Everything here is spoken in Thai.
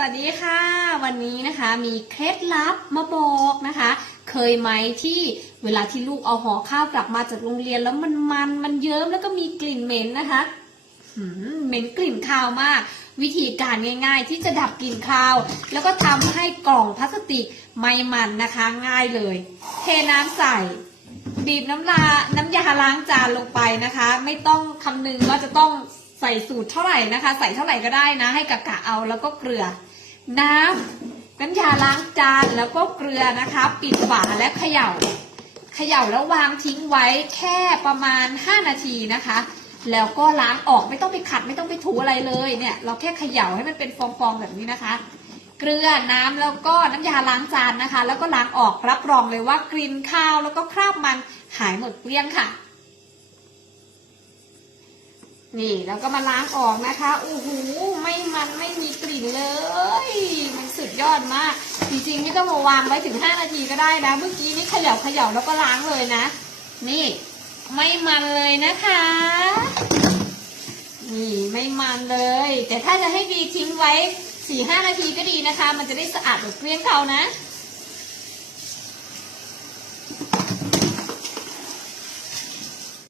วัสดีค่ะ วันนี้นะคะมีเคล็ดลับมาบอกนะคะ เคยไหมที่เวลาที่ลูกเอาห่อข้าวกลับมาจากโรงเรียนแล้วมันมันมันเยิ้มแล้วก็มีกลิ่นเหม็นนะคะเหม็นกลิ่นคาวมาก วิธีการง่าย ๆ ที่จะดับกลิ่นคาว แล้วก็ทำให้กล่องพลาสติกไม่มันนะคะง่ายเลย เทน้ำใส่ บีบน้ำลาน้ำยาล้างจานลงไปนะคะ ไม่ต้องคำนึงว่าจะต้องใส่สูตรเท่าไหร่นะคะ ใส่เท่าไหร่ก็ได้นะ ให้กะกะเอาแล้วก็เกลือ น้ำน้ำยาล้างจานแล้วก็เกลือนะคะ ปิดฝาและเขย่าเขย่าแล้ววางทิ้งไว้แค่ประมาณ 5 นาทีนะคะ แล้วก็ล้างออกไม่ต้องไปขัดไม่ต้องไปถูอะไรเลยเนี่ย เราแค่เขย่าให้มันเป็นฟองๆแบบนี้นะคะ เกลือน้ำแล้วก็น้ำยาล้างจานนะคะ แล้วก็ล้างออกรับรองเลยว่ากลิ่นข้าวแล้วก็คราบมันหายหมดเกลี้ยงค่ะนี่แล้วก็มาล้างออกนะคะโอ้โหไม่มันไม่มีกลิ่นเลยมันสุดย อดมาก จริงๆ ไม่ต้องมาวางไว้ถึง 5 นาทีก็ได้นะ เมื่อกี้นี่เขย่าเขย่าแล้วก็ล้างเลยนะ นี่ไม่มันเลยนะคะ นี่ไม่มันเลย แต่ถ้าจะให้ดีทิ้งไว้4ี่ห้านาทีก็ดีนะคะ มันจะได้สะอาดแบบเกลี้ยงเกลานะ